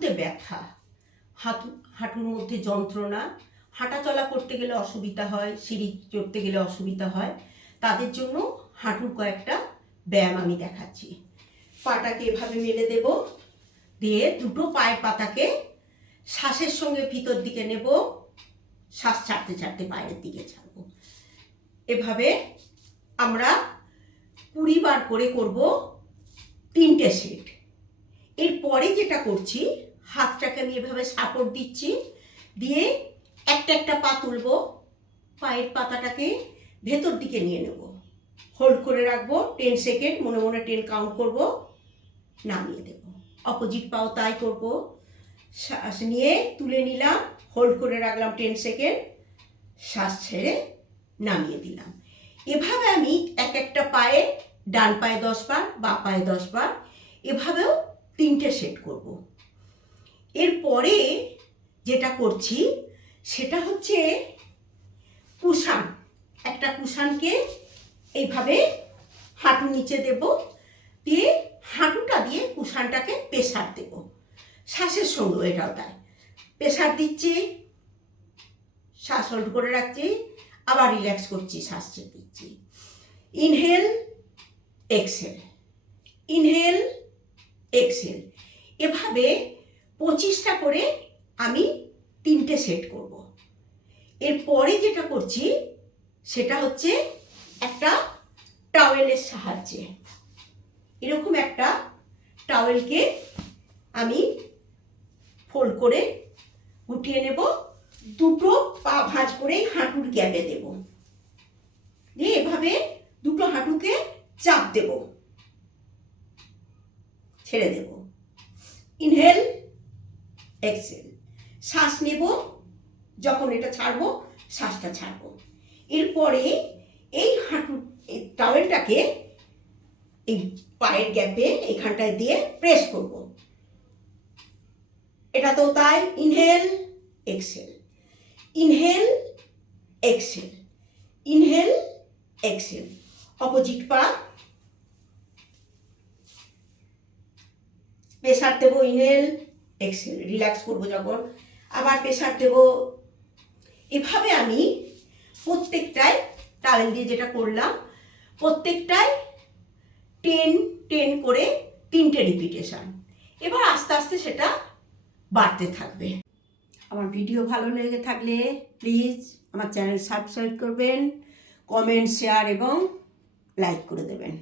হাঁটুতে ব্যথা, হাঁটুর মধ্যে যন্ত্রণা, হাঁটাচলা করতে গেলে অসুবিধা হয়, সিঁড়ি চড়তে গেলে অসুবিধা হয়, তাদের জন্য হাঁটুর কয়েকটা ব্যায়াম আমি দেখাচ্ছি। পাটাকে এভাবে মেলে দেব, দিয়ে দুটো পায়ের পাতাকে শ্বাসের সঙ্গে ভিতর দিকে নেব, শ্বাস ছাড়তে ছাড়তে বাইরের দিকে ছাড়বো। এভাবে আমরা 20 বার করে করব 3টে সেট। এরপরে যেটা করছি, হাতটাকে আমি এভাবে সাপোর্ট দিচ্ছি, দিয়ে একটা একটা পা তুলবো, পায়ের পাতাটাকে ভেতর দিকে নিয়ে নেব, হোল্ড করে রাখবো 10 সেকেন্ড, মনে মনে 10 কাউন্ট করব, নামিয়ে দেব। অপোজিট পাও তাই করব, শ্বাস নিয়ে তুলে নিলাম, হোল্ড করে রাখলাম 10 সেকেন্ড, শ্বাস ছেড়ে নামিয়ে দিলাম। এভাবে আমি এক একটা পায়ে, ডান পায়ে 10 বার, বাঁ পায়ে 10 বার, এভাবেও 3টে সেট করব। এরপরে যেটা করছি সেটা হচ্ছে কুশান। একটা কুশানকে এইভাবে হাঁটুর নিচে দেব, দিয়ে হাঁটুটা দিয়ে কুশানটাকে প্রেসার দেব, শ্বাসের সঙ্গে এটাও তাই। প্রেসার দিচ্ছি, শ্বাস হোল্ড করে রাখছি, আবার রিল্যাক্স করছি, শ্বাস ছেড়ে দিচ্ছি। Inhale exhale, inhale exhale. এভাবে 25টা করে আমি 3টে সেট করব। এরপরে যেটা করছি সেটা হচ্ছে একটা টাওয়েলের সাহায্যে, এরকম একটা টাওয়েলকে আমি ফোল্ড করে উঠিয়ে নেব, দুটো পা ভাঁজ করে হাঁটুর গ্যাপে দেব, দিয়ে এভাবে দুটো হাঁটুকে চাপ দেব, ছেড়ে দেব। ইনহেল এক্সেল, শ্বাস নেব, যখন এটা ছাড়বো শ্বাসটা ছাড়বো। এরপরে এই টাওয়েলটাকে এই পায়ের গ্যাপে এখানটায় দিয়ে প্রেস করব, এটা তো তাই। Inhale exhale, inhale exhale, inhale exhale. Opposite পা প্রেসার দেব, ইনহেল এক্সেল, রিল্যাক্স করবো যখন, আবার প্রেসার দেব। এভাবে আমি প্রত্যেকটায় টাওয়েল দিয়ে যেটা করলাম, প্রত্যেকটায় 10 করে 3টে রিপিটেশন। এবার আস্তে আস্তে সেটা বাড়তে থাকবে। আমার ভিডিও ভালো লেগে থাকলে প্লিজ আমার চ্যানেল সাবস্ক্রাইব করবেন, কমেন্ট, শেয়ার এবং লাইক করে দেবেন।